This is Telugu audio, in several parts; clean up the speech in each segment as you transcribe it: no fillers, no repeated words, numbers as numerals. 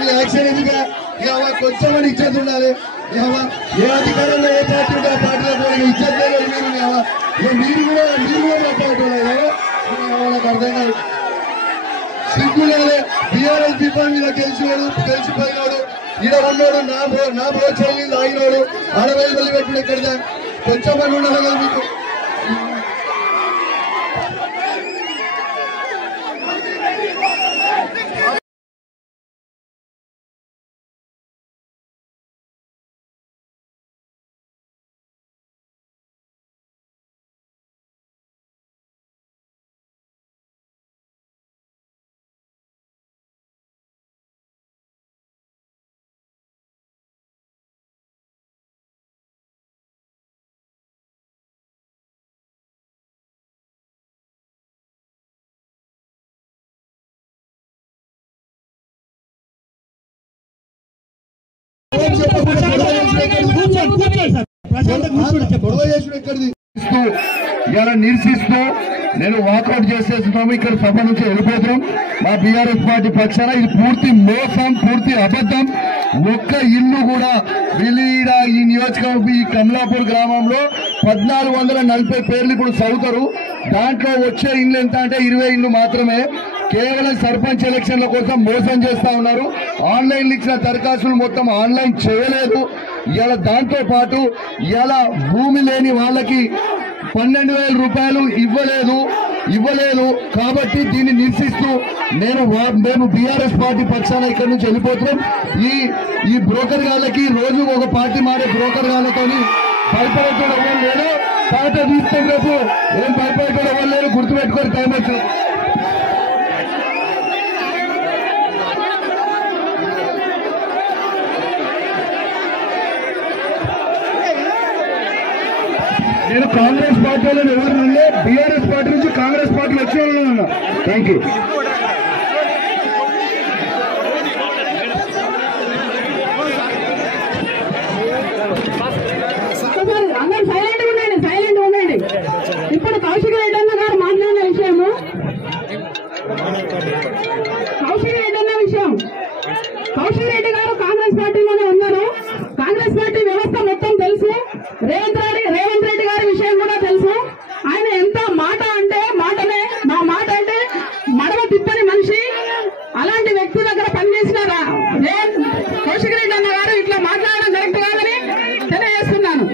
మీ యాక్షన్ ఎందుకు కొంచెం ఇచ్చేది ఉండాలి. ఏ అధికారంలో ఏ పార్టీ ఉంటే ఆ పార్టీలో పోయి ఇచ్చేది మీరు కూడా మాట్లాడుతున్నారు. నాకు అర్థం కాదు. సిగ్గు లేదు. బీఆర్ఎస్ దీపాన్ని మీద గెలిచిపోయినాడు. ఈడ ఉన్నాడు నా ప్రోత్సాహం తాగినాడు. ఆడవేలు వెళ్ళి పెట్టుడు ఎక్కడిదా కొంచెం పని ఉండాలి కదా మీకు. ఇలా నిరసిస్తూ నేను వాకౌట్ చేసేస్తున్నాము. ఇక్కడ సభ నుంచి వెళ్ళిపోతున్నాం. మా బీఆర్ఎస్ పార్టీ పక్షాన ఇది పూర్తి మోసం, పూర్తి అబద్ధం. ఒక్క ఇల్లు కూడా విలీడ ఈ నియోజకవర్గం ఈ కమలాపూర్ గ్రామంలో 1440 పేర్లు ఇప్పుడు చదువుతారు. దాంట్లో వచ్చే ఇల్లు ఎంత అంటే 20 ఇల్లు మాత్రమే. కేవలం సర్పంచ్ ఎలక్షన్ల కోసం మోసం చేస్తా ఉన్నారు. ఆన్లైన్ ఇచ్చిన దరఖాస్తులు మొత్తం ఆన్లైన్ చేయలేదు. ఇలా దాంతో పాటు ఇలా భూమి లేని వాళ్ళకి 12,000 రూపాయలు ఇవ్వలేదు. కాబట్టి దీన్ని నిరసిస్తూ మేము బీఆర్ఎస్ పార్టీ పక్షాన ఇక్కడి నుంచి వెళ్ళిపోతున్నాం. ఈ బ్రోకర్ గాళ్ళకి రోజు ఒక పార్టీ మారే బ్రోకర్ గాళ్ళతో భయపడటం ఎవరు లేదు. పాట తీస్తాం రేపు ఏం భయపడటం ఎవరు లేదు. గుర్తుపెట్టుకొని టైం వచ్చింది. నేను కాంగ్రెస్ పార్టీలో ఎవరు నుండి బీఆర్ఎస్ పార్టీ నుంచి కాంగ్రెస్ పార్టీలో వచ్చిన వాళ్ళు ఉన్నా. Thank you. అందరూ సైలెంట్ ఉండండి. ఇప్పుడు కౌశిక్ రెడ్డి అన్న గారు మాట్లాడిన విషయం కౌశిక్ రెడ్డి గారు కాంగ్రెస్ పార్టీలోనే ఉన్నారు. కాంగ్రెస్ పార్టీ వ్యవస్థ మొత్తం తెలుసు. రేవంత్ రెడ్డి గారి విషయం కూడా తెలుసు. ఆయన ఎంత మాట అంటే మాటనే, నా మాట అంటే మడవ తిప్పని మనిషి. అలాంటి వ్యక్తి దగ్గర పనిచేసినారా కౌశిక్ రెడ్డి అన్న గారు ఇట్లా మాట్లాడడం కరెక్ట్ కాదని తెలియజేస్తున్నాను.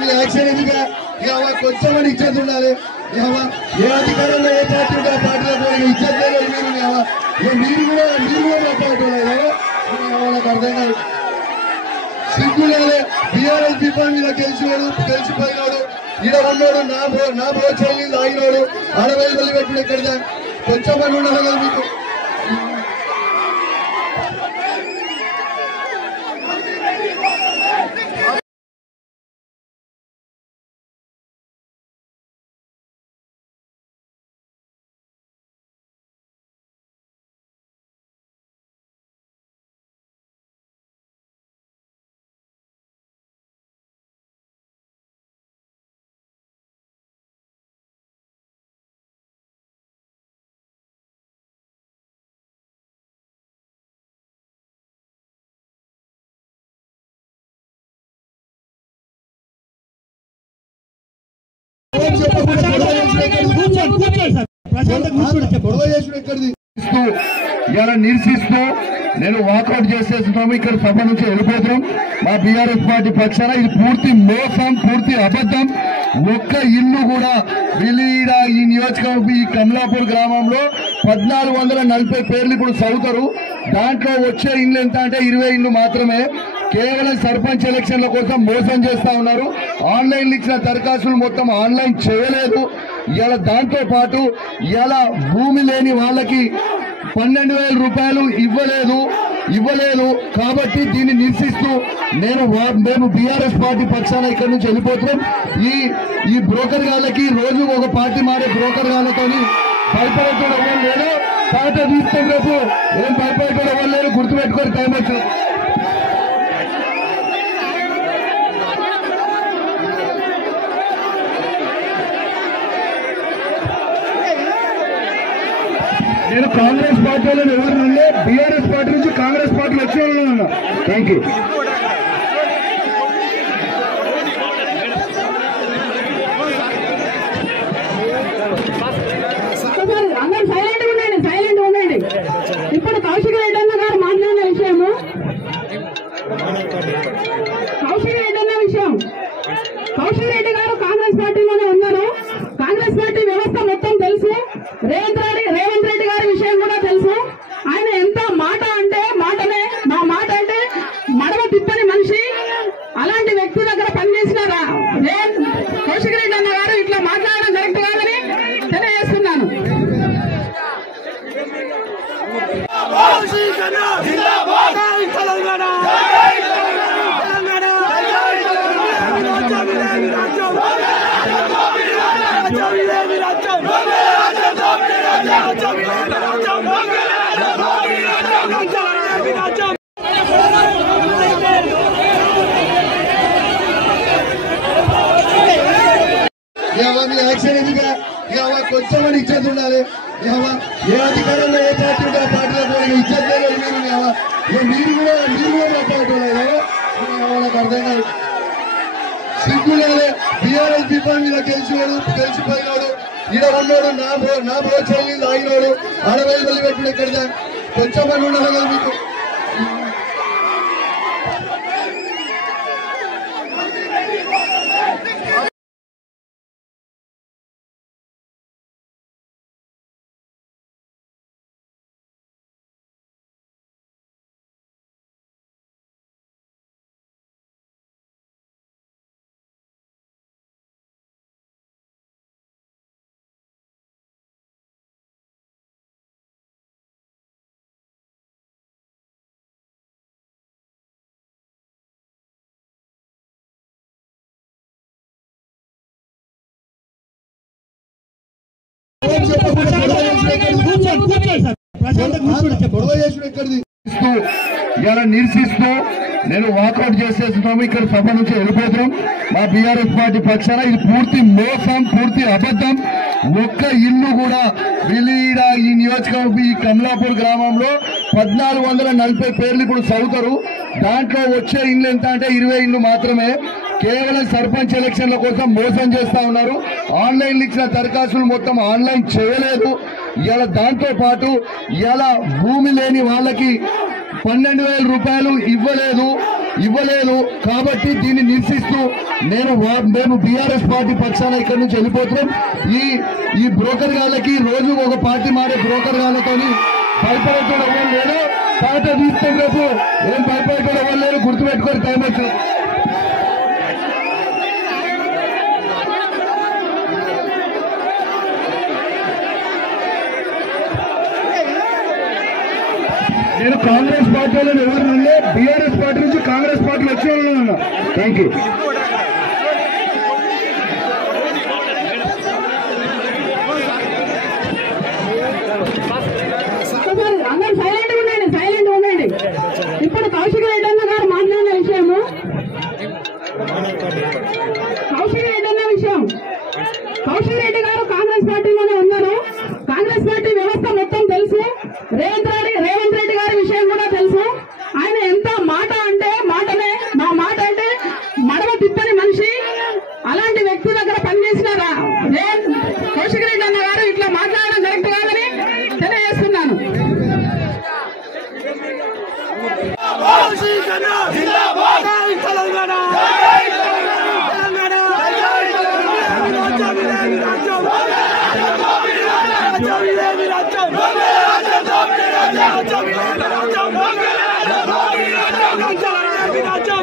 మీ యాక్షన్ ఎందుకు కొంచెం ఇచ్చేది ఉండాలి. ఏ అధికారంలో ఏ పార్టీ ఉంటే ఆ పార్టీలో పోయి ఇచ్చేది మీరు కూడా మాట్లాడుతున్నారు. నాకు అర్థం కాదు. సిగ్గు లేదు. బీఆర్ఎస్ దీపాన్ని మీద గెలిచిపోయినాడు. ఈడ ఉన్నాడు నా ప్రోత్సాహం తాగినాడు. ఆడవేలు వెళ్ళి పెట్టుడు ఎక్కడిదా కొంచెం పని ఉండాలి కదా మీకు. ఇలా నిరసిస్తూ నేను వాకౌట్ చేసేస్తున్నాము. ఇక్కడ సభ నుంచి వెళ్ళిపోతున్నాం. మా బీఆర్ఎస్ పార్టీ పక్షాన ఇది పూర్తి మోసం, పూర్తి అబద్ధం. ఒక్క ఇల్లు కూడా విలీడ ఈ నియోజకవర్గం ఈ కమలాపూర్ గ్రామంలో 1440 పేర్లు ఇప్పుడు చదువుతారు. దాంట్లో వచ్చే ఇల్లు ఎంత అంటే 20 ఇల్లు మాత్రమే. కేవలం సర్పంచ్ ఎలక్షన్ల కోసం మోసం చేస్తా ఉన్నారు. ఆన్లైన్ ఇచ్చిన దరఖాస్తులు మొత్తం ఆన్లైన్ చేయలేదు. ఇలా దాంతో పాటు ఇలా భూమి లేని వాళ్ళకి 12,000 రూపాయలు ఇవ్వలేదు. కాబట్టి దీన్ని నిరసిస్తూ మేము బీఆర్ఎస్ పార్టీ పక్షాన ఇక్కడి నుంచి వెళ్ళిపోతున్నాం. ఈ బ్రోకర్ గాళ్ళకి రోజు ఒక పార్టీ మారే బ్రోకర్ గాళ్ళతో భయపడేటోడు ఎవరు లేరు. పాట తీస్తాం రేపు ఏం భయపడేటోడు ఎవరు లేరు. గుర్తుపెట్టుకొని టైం వచ్చింది. నేను కాంగ్రెస్ పార్టీలో ఎవరు నుండి బీఆర్ఎస్ పార్టీ నుంచి కాంగ్రెస్ పార్టీలో వచ్చిన వాళ్ళు ఉన్నా. Thank you. అందరూ సైలెంట్ ఉండండి. ఇప్పుడు కౌశిక్ రెడ్డి అన్న గారు మాట్లాడిన విషయము కౌశిక్ రెడ్డి గారు కాంగ్రెస్ పార్టీలోనే ఉన్నారు. కాంగ్రెస్ పార్టీ వ్యవస్థ మొత్తం తెలుసు. రేవంత్ రెడ్డి గారి విషయం కూడా తెలుసు. ఆయన ఎంత మాట అంటే మాటనే, మా మాట అంటే మడవ తిప్పని మనిషి. అలాంటి వ్యక్తి దగ్గర పనిచేసినారా కౌశిక్ రెడ్డి అన్న గారు ఇట్లా మాట్లాడడం కరెక్ట్ కాదని తెలియజేస్తున్నాను. యాక్షన్ ఎందుకు కొంచెం ఇచ్చేది ఉండాలి. ఏ అధికారంలో ఏ పార్టీ ఉంటే ఆ పార్టీలో కూడా ఇచ్చేది మీరు కూడా మాట్లాడుతున్నారు. నాకు అర్థం కాదు. సిగ్గులే బీఆర్ఎస్ పీపల్ మీద గెలిచిపోయినాడు. ఈడ ఉన్నాడు నా ప్రోత్సాహం తాగినాడు. ఆడవేలు వెళ్ళి పెట్టుడు ఎక్కడిదా కొంచెం పని ఉండాలి కదా మీకు. ఇలా నిరసిస్తూ నేను వాకౌట్ చేసేస్తున్నాము. ఇక్కడ సభ నుంచి వెళ్ళిపోతున్నాం. మా బీఆర్ఎస్ పార్టీ పక్షాన ఇది పూర్తి మోసం, పూర్తి అబద్ధం. ఒక్క ఇల్లు కూడా విలీడ ఈ నియోజకవర్గం ఈ కమలాపూర్ గ్రామంలో 1440 పేర్లు ఇప్పుడు చదువుతారు. దాంట్లో వచ్చే ఇల్లు ఎంత అంటే 20 ఇల్లు మాత్రమే. కేవలం సర్పంచ్ ఎలక్షన్ల కోసం మోసం చేస్తా ఉన్నారు. ఆన్లైన్ ఇచ్చిన దరఖాస్తులు మొత్తం ఆన్లైన్ చేయలేదు. ఇలా దాంతో పాటు ఇలా భూమి లేని వాళ్ళకి 12,000 రూపాయలు ఇవ్వలేదు. కాబట్టి దీన్ని నిరసిస్తూ మేము బీఆర్ఎస్ పార్టీ పక్షాన ఇక్కడి నుంచి వెళ్ళిపోతున్నాం. ఈ బ్రోకర్ గాళ్ళకి రోజు ఒక పార్టీ మారే బ్రోకర్ గాళ్ళతో భయపడేటోడు ఎవరు లేరు. పాట తీస్తాం రేపు ఏం భయపడేటోడు ఎవరు లేరు. గుర్తుపెట్టుకొని టైం వచ్చింది. నేను కాంగ్రెస్ పార్టీలో ఎవరు నుండి బీఆర్ఎస్ పార్టీ నుంచి కాంగ్రెస్ పార్టీలో వచ్చిన వాళ్ళు ఉన్నా. Thank you. అందరూ సైలెంట్ ఉండండి. ఇప్పుడు కౌశిక్ రెడ్డి అన్న గారు మాట్లాడిన విషయము కౌశిక్ రెడ్డి గారు కాంగ్రెస్ పార్టీలోనే ఉన్నారు. కాంగ్రెస్ పార్టీ వ్యవస్థ మొత్తం తెలుసు. రేవంత్